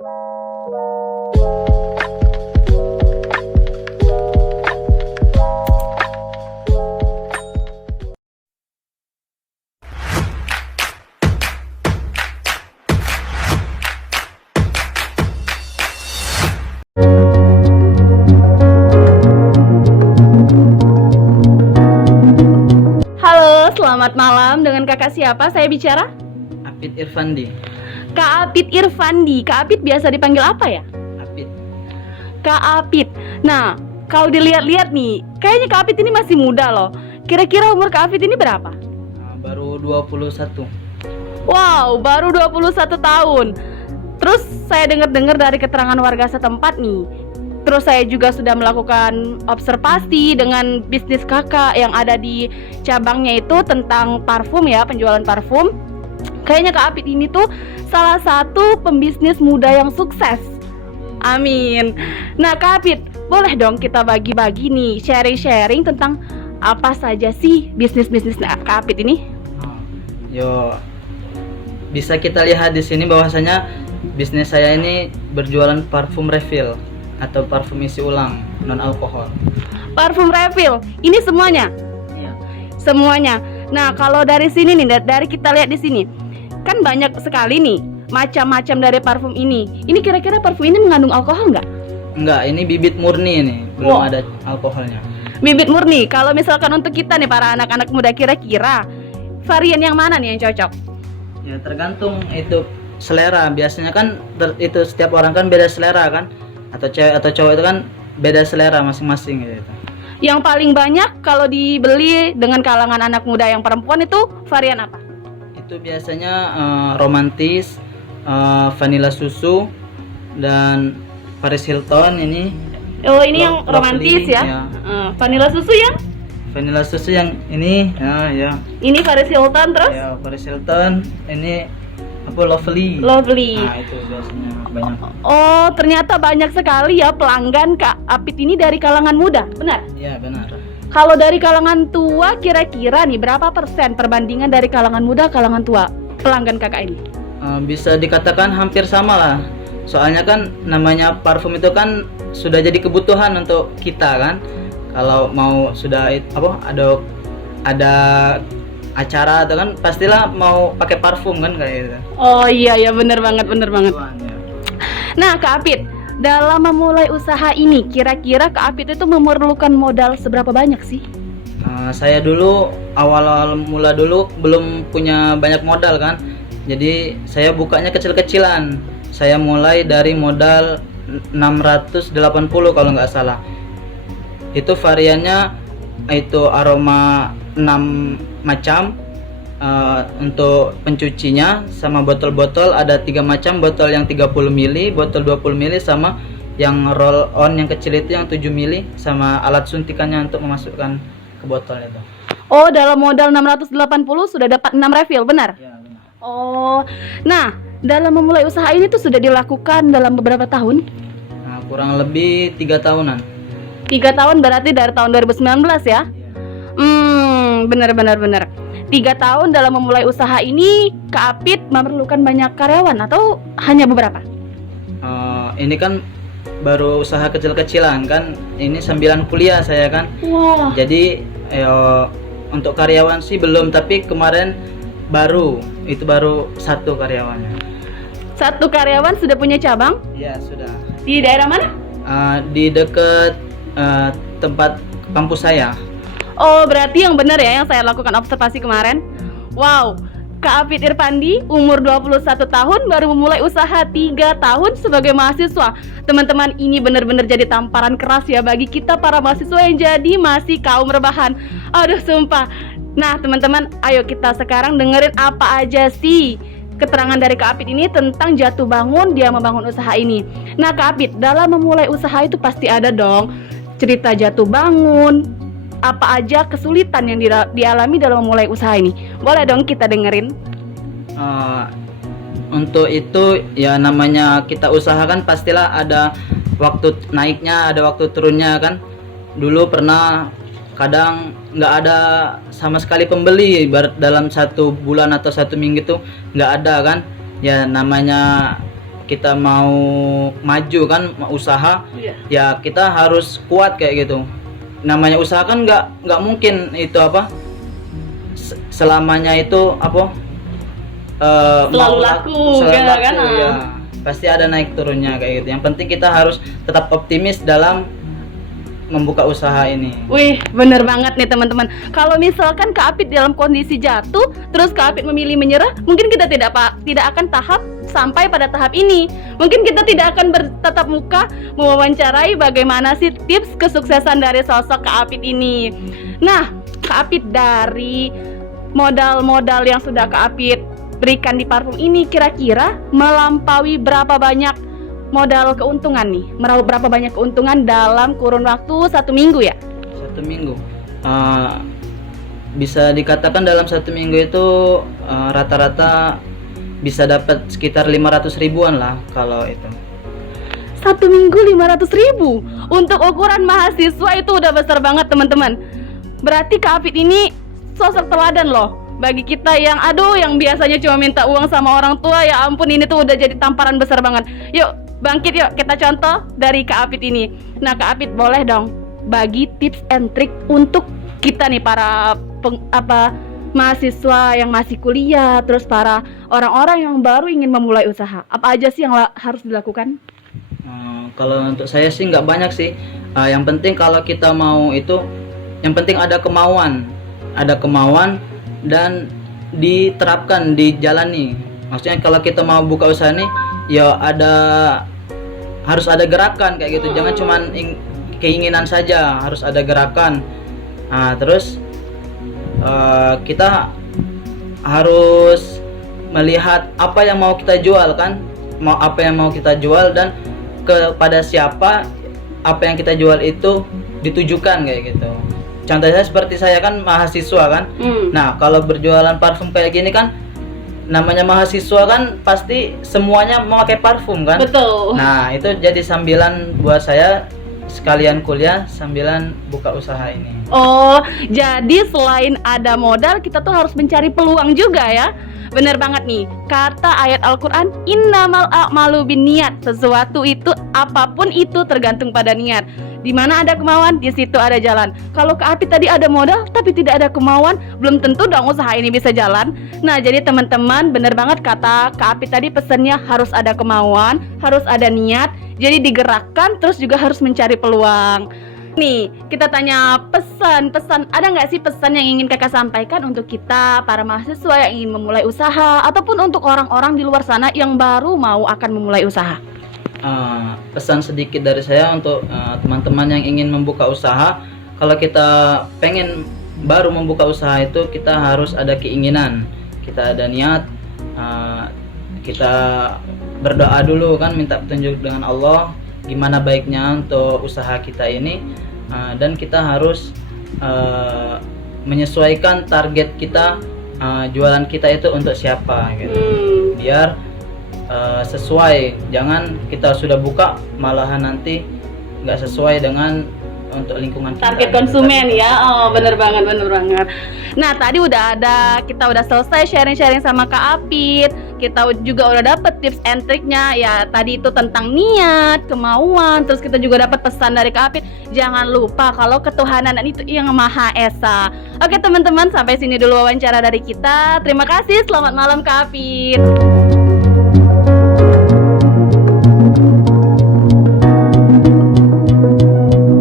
Halo, selamat malam. Dengan kakak siapa saya bicara? Apit Irfandi. Kak Apit Irfandi. Kak Apit biasa dipanggil apa ya? Apit. Kak Apit. Nah, kalau dilihat-lihat nih, kayaknya Kak Apit ini masih muda loh. Kira-kira umur Kak Apit ini berapa? Baru 21. Wow, baru 21 tahun. Terus saya dengar-dengar dari keterangan warga setempat nih. Terus saya juga sudah melakukan observasi dengan bisnis kakak yang ada di cabangnya itu tentang parfum ya, penjualan parfum. Kayaknya Kak Apit ini tuh salah satu pembisnis muda yang sukses. Amin. Nah Kak Apit, boleh dong kita bagi-bagi nih, sharing-sharing tentang apa saja sih bisnis-bisnis Kak Apit ini? Yo, bisa kita lihat di sini bahwasanya bisnis saya ini berjualan parfum refill atau parfum isi ulang non alkohol. Parfum refill, ini semuanya? Iya. Semuanya. Nah kalau dari sini nih, dari kita lihat di sini, kan banyak sekali nih macam-macam dari parfum ini. Ini kira-kira parfum ini mengandung alkohol nggak? Enggak, ini bibit murni nih, belum ada alkoholnya. Bibit murni. Kalau misalkan untuk kita nih para anak-anak muda, kira-kira varian yang mana nih yang cocok? Ya tergantung itu selera. Biasanya kan itu setiap orang kan beda selera kan, atau cewek atau cowok itu kan beda selera masing-masing gitu. Yang paling banyak kalau dibeli dengan kalangan anak muda yang perempuan itu varian apa? Itu biasanya romantis, vanilla susu, dan Paris Hilton ini. Oh ini yang romantis ya? Vanilla susu ya? Vanilla susu yang ini ya. Ini Paris Hilton terus? Ya, Paris Hilton ini apa Lovely. Nah, itu biasanya banyak. Oh, ternyata banyak sekali ya pelanggan Kak Apit ini dari kalangan muda, benar? Iya, benar. Kalau dari kalangan tua kira-kira nih berapa persen perbandingan dari kalangan muda kalangan tua pelanggan kakak ini? Bisa dikatakan hampir sama lah. Soalnya kan namanya parfum itu kan sudah jadi kebutuhan untuk kita kan. Kalau mau sudah ada acara atau kan pastilah mau pakai parfum kan kayak gitu. Oh iya bener banget. Nah Kak Apit, dalam memulai usaha ini kira-kira Kak Apit itu memerlukan modal seberapa banyak sih? Saya dulu awal mula dulu belum punya banyak modal kan. Jadi saya bukanya kecil-kecilan. Saya mulai dari modal 680 kalau nggak salah. Itu variannya itu aroma 6 macam. Untuk pencucinya sama botol-botol ada 3 macam, botol yang 30 ml, botol 20 ml, sama yang roll on yang kecil itu yang 7 ml, sama alat suntikannya untuk memasukkan ke botol itu. Oh dalam modal 680 sudah dapat 6 refill, benar? Ya, benar. Oh, nah dalam memulai usaha ini tuh sudah dilakukan dalam beberapa tahun? Nah, kurang lebih 3 tahunan. 3 tahun berarti dari tahun 2019 ya? Benar. 3 tahun dalam memulai usaha ini, Kak Apit memerlukan banyak karyawan atau hanya beberapa? Ini kan baru usaha kecil-kecilan kan, ini sambilan kuliah saya kan. Wah. Jadi untuk karyawan sih belum, tapi kemarin baru 1 karyawannya. 1 karyawan sudah punya cabang? Iya sudah. Di daerah mana? Di dekat tempat kampus saya. Oh berarti yang benar ya yang saya lakukan observasi kemarin. Wow, Kak Apit Irfandi umur 21 tahun baru memulai usaha 3 tahun sebagai mahasiswa. Teman-teman ini benar-benar jadi tamparan keras ya bagi kita para mahasiswa yang jadi masih kaum rebahan. Aduh sumpah. Nah teman-teman, ayo kita sekarang dengerin apa aja sih keterangan dari Kak Apit ini tentang jatuh bangun dia membangun usaha ini. Nah Kak Apit, dalam memulai usaha itu pasti ada dong cerita jatuh bangun, apa aja kesulitan yang dialami dalam memulai usaha ini. Boleh dong kita dengerin. Untuk itu ya namanya kita usahakan pastilah ada waktu naiknya, ada waktu turunnya kan. Dulu pernah kadang nggak ada sama sekali pembeli, dalam 1 bulan atau 1 minggu tuh nggak ada kan. Ya namanya kita mau maju kan, mau usaha, Iya. ya kita harus kuat kayak gitu. Namanya usaha kan nggak mungkin itu apa selamanya itu apa Selalu mau laku, selalu kan? laku, ya. Pasti ada naik turunnya kayak gitu. Yang penting kita harus tetap optimis dalam membuka usaha ini. Wih, bener banget nih teman-teman. Kalau misalkan Kak Apit dalam kondisi jatuh, terus Kak Apit memilih menyerah, mungkin kita tidak akan sampai pada tahap ini. Mungkin kita tidak akan bertatap muka mewawancarai bagaimana sih tips kesuksesan dari sosok Kak Apit ini. Nah, Kak Apit, dari modal-modal yang sudah Kak Apit berikan di parfum ini, kira-kira melampaui berapa banyak modal keuntungan nih? Meraup berapa banyak keuntungan dalam kurun waktu 1 minggu ya? 1 minggu. Bisa dikatakan dalam 1 minggu itu rata-rata bisa dapat sekitar 500 ribuan lah kalau itu. 1 minggu 500 ribu. Untuk ukuran mahasiswa itu udah besar banget teman-teman. Berarti Kak Apit ini sosok teladan loh bagi kita yang yang biasanya cuma minta uang sama orang tua. Ya ampun, ini tuh udah jadi tamparan besar banget. Yuk bangkit, yuk kita contoh dari Kak Apit ini. Nah Kak Apit, boleh dong bagi tips and trick untuk kita nih para mahasiswa yang masih kuliah, terus para orang-orang yang baru ingin memulai usaha. Apa aja sih yang harus dilakukan? Kalau untuk saya sih nggak banyak sih. Yang penting kalau kita mau itu, yang penting ada kemauan dan diterapkan, dijalani. Maksudnya kalau kita mau buka usaha nih, ya harus ada gerakan kayak gitu. Jangan cuman keinginan saja, harus ada gerakan. Terus kita harus melihat apa yang mau kita jual kan, dan kepada siapa apa yang kita jual itu ditujukan kayak gitu. Contohnya seperti saya kan mahasiswa kan. Nah, kalau berjualan parfum kayak gini kan, namanya mahasiswa kan pasti semuanya memakai parfum kan. Betul. Nah, itu jadi sambilan buat saya, sekalian kuliah sambilan buka usaha ini. Oh, jadi selain ada modal, kita tuh harus mencari peluang juga ya. Bener banget nih, kata ayat Al-Quran, innamal a'malu binniyat. Sesuatu itu, apapun itu tergantung pada niat. Di mana ada kemauan, di situ ada jalan. Kalau Kak Apit tadi ada modal tapi tidak ada kemauan, belum tentu dong usaha ini bisa jalan. Nah, jadi teman-teman, bener banget kata Kak Apit tadi, pesannya harus ada kemauan, harus ada niat. Jadi digerakkan, terus juga harus mencari peluang. Nih, kita tanya pesan. Ada nggak sih pesan yang ingin Kakak sampaikan untuk kita para mahasiswa yang ingin memulai usaha, ataupun untuk orang-orang di luar sana yang baru mau akan memulai usaha? Pesan sedikit dari saya untuk teman-teman yang ingin membuka usaha. Kalau kita pengen baru membuka usaha itu, kita harus ada keinginan, kita ada niat, kita berdoa dulu kan, minta petunjuk dengan Allah gimana baiknya untuk usaha kita ini, dan kita harus menyesuaikan target kita, jualan kita itu untuk siapa gitu. Biar sesuai, jangan kita sudah buka malahan nanti nggak sesuai dengan untuk lingkungan kita, target konsumen ya. Oh, bener banget. Nah, tadi kita udah selesai sharing-sharing sama Kak Apit. Kita juga udah dapet tips and triknya ya. Tadi itu tentang niat, kemauan, terus kita juga dapat pesan dari Kak Apit. Jangan lupa kalau ketuhanan itu yang Maha Esa. Oke teman-teman, sampai sini dulu wawancara dari kita. Terima kasih, selamat malam Kak Apit.